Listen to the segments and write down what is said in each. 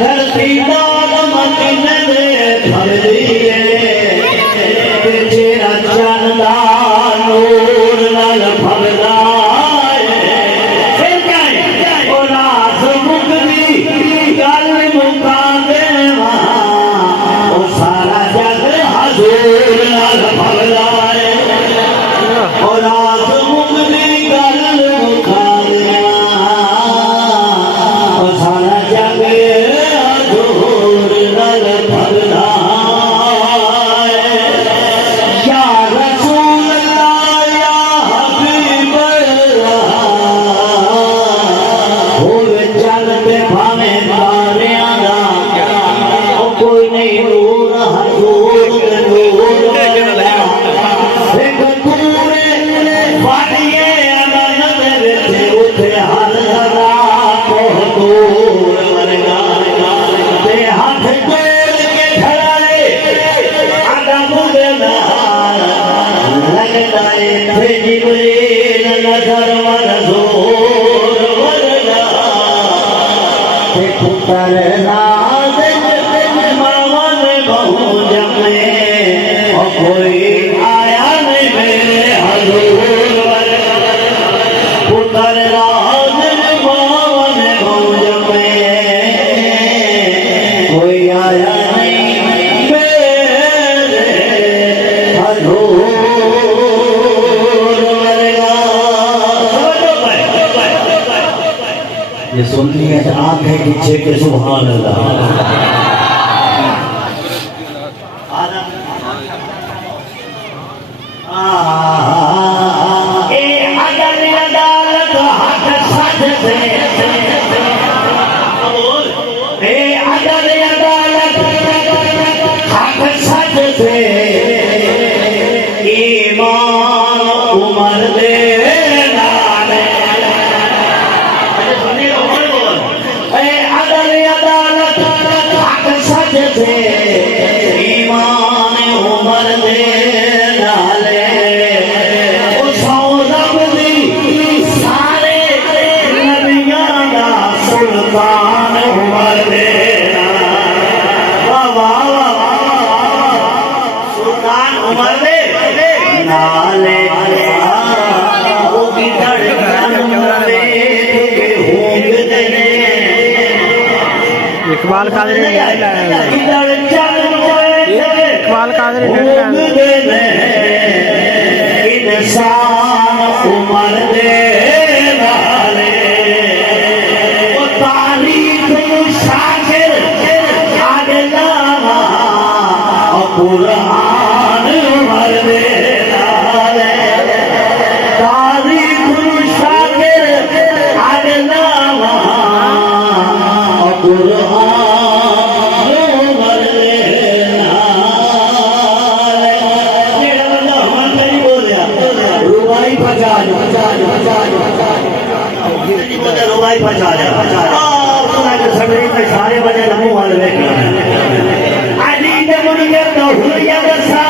धरती दाल मकिन दे भवदिए तेरा चंदा नूर नल भवदाए फिर क्या ओ रास मुक्ति गल मुका देवा ओ सारा जग हजूर नल भवदाए ओ रास मुक्ति गल मुका देवा ओ सारा जग हजूर नल भवदाए या रसूल अल्लाह या हबीब अल्लाह होवे चलते भावे तारियां दा ओ कोई नहीं नूर हजूर नूर एक पूरे वाड़िए अमन दे विच उठे हर जरा को दूर वरगा ते हाथ जोड़ के खड़ाए आदम दे नाल लगदा ए थे जिब्रील नजर मंजूर वरगा ते पुत्र नाज मामा ने बहु जमे ओ कोई आया नहीं मेरे हजूर वरगा पुत्र नाज मामा ने बहु जमे कोई आया नहीं मेरे हजूर वरगा ये सुन लिया तो आंखें पीछे के सुभान अल्लाह ए अदल अदालत हक सच से ए अदल अदालत हक सच से ईमान उमर दे नाले ए अदल अदालत हक सच से ईमान उमर दे नाले ओ सौरभ दी सारे नबियां दा सुल्तान उमर दे वाह वाह वाह सुल्तान उमर दे नाले ओ की धड़कन में तुके होंग दे इकबाल कादरी ने लाया इकबाल कादरी ने इंसान उमर दे नाले ओ तारीख शाकिर आगलावा ओ कुरान उमर दे नाले तारीख शाकिर आगलावा ओ कुरान उमर दे नाले जेड़ा बंदा हमर नहीं बोलिया रुबाई बजा रुबाई बजा के सारे बजे नमो वाले अली ने मुनिया तो हुलिया दसा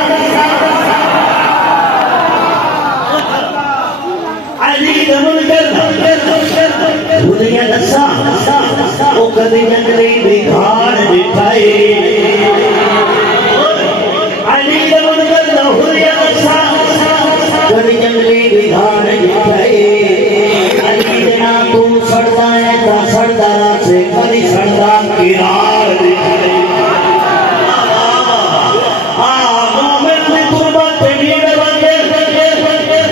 अली ने मुनिया हुलिया दसा ओ कदी जंगली बिखार दिखाई अली ने मुनिया हुलिया दसा कदी जंगली बिखार दिखाई अली देना तू सड़दा है ता सड़दा से कदी सड़दा किनार दिखाई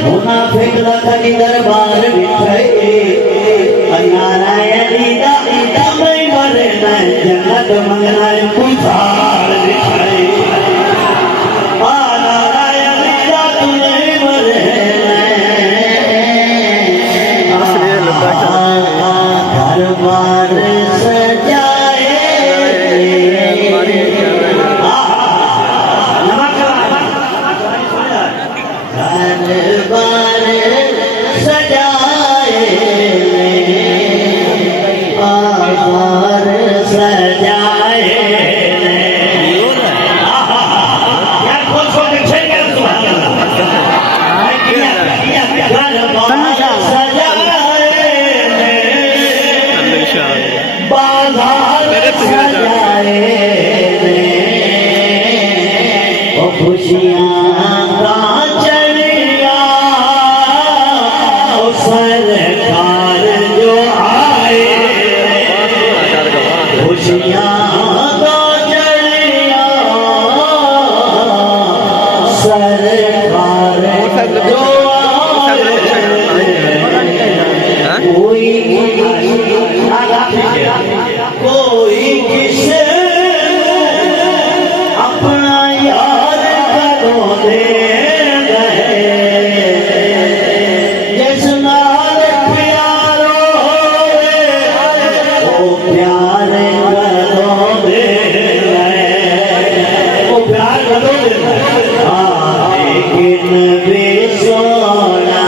मुनाफिक दा कदी दरबार बिठाई नारायणी दा इदा में मरे न जन्नत मंगना कोई थाल दिखाई नारायणी दा तू नहीं मरे दरबार सजाए दरबार सजाए बाजार सजाए बाजार सजाए ओ खुशियां का चढ़िया ओ सरकार जो आए खुशियां का चढ़िया सरकार जो कोई किसे अपना यार करो दे जिस नाल प्यारो ओ प्यार करो दे ओ प्यार करो दे लेकिन बेसोना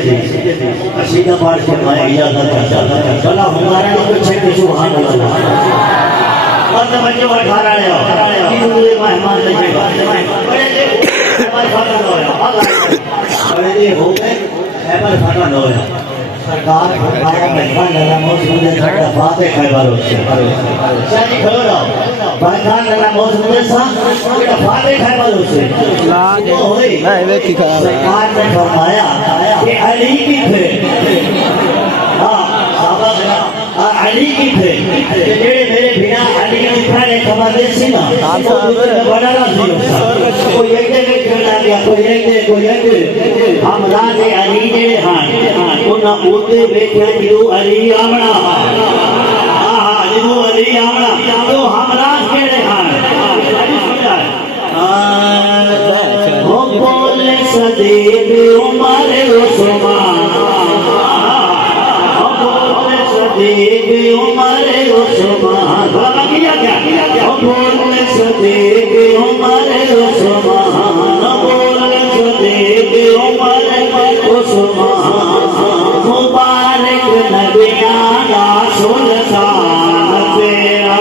कसीदा पाठ के मैं इजाजत करता चला हमारा को छे के सुभान अल्लाह और तो बच्चे बैठा रहे हो कि मुझे मेहमान लेके बड़े जे पर फटा न होया बड़े जे हो गए पर फटा न होया सरकार हमारा मेहमान लगा मौज मुझे झगड़ा बातें खैबारो सही खबर मेहमान लगा मौज मुझे सा बातें खैबारो से मैं देखी सरकार ने फरमाया कि अली की थे अली की थे जेड़े मेरे बिना अली के उठाने खबर दे सी ना बड़ा राजी कोई एक जगह चला गया कोई एक हम राजे अली जेड़े हां उन्हां ओते बैठे जिदू अली आवना हां जिदू अली आवना तो हम राज जेड़े हां हो बोले सदीब उमर उस्मान हो बोले सदीब उमर उस्मान बाबा किया क्या हो बोले सदीब उमर उस्मान हो बोले सदीब उमर उस्मान मुबारक नबियां दा सुल्तान तेरा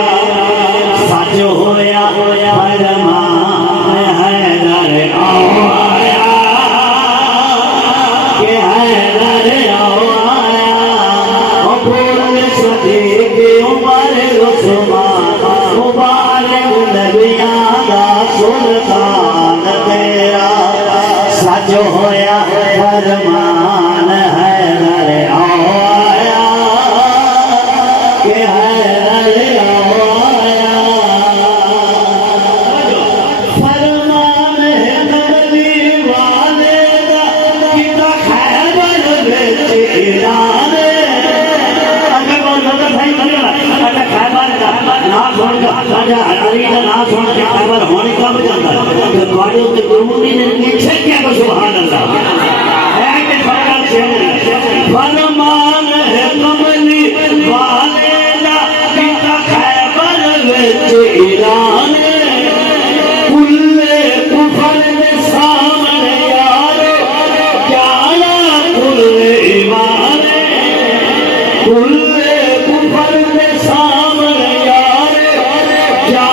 सच होया फरमान हैदर आया के हैदर आया ओ बोले सदीक उमर उस्मान मुबारक नबियां दा सुल्तान तेरा सच होया फरमान हैदर आया के हैदर आया फरमान है नबी वाले दा किता खैबर विच ईरान अगर वो नजर सही करेगा अगर खैबर का ना सुन का राजा अली का ना सुन के खैबर होने का बजाता है तो तुम्हारे ऊपर गुरुमुखी ने पीछे क्या को सुभान अल्लाह है कि फरमान से फरमान है कमली वाले दा किता खैबर विच ईरान कुल्ले कुफर दे सामने यार क्या कुल्ले ईमान कुल्ले कुफर दे सामने यार क्या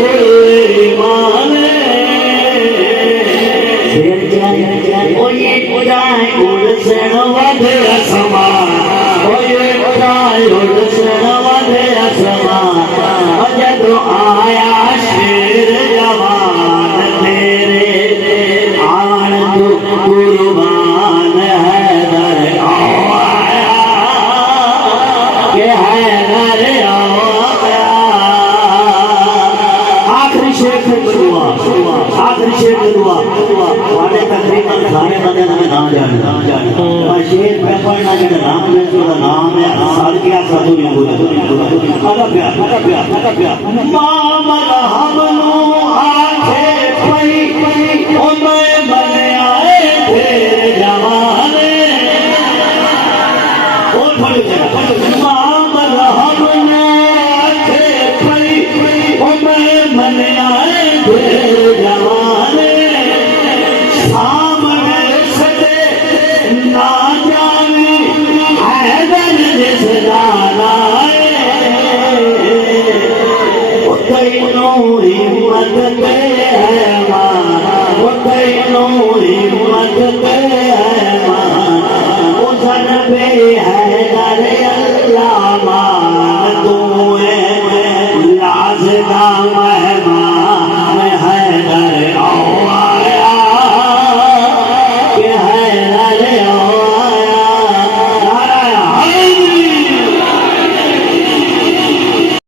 कुल्ले ईमान ओए जाए उड़सन वधे असमान ओए जाए उड़सन वधे असमान जदों आया शेर जवान तेरे आन तू कुर्बान हैदर आया के हैदर आया आखिरी शेर दुआ आखिरी शेर दुआ वाले तकरीबन सारे बंदे हमें नाम जानते और शेर पे पढ़ना के नाम में उसका नाम है साल क्या साधु ने बोला अदब क्या मामल हम नु आंखे पई ओ मैं बने आए तेरे जमाने ओ मामल हम नु आंखे पई ओ मैं बने आए तेरे जमाने पे है दरे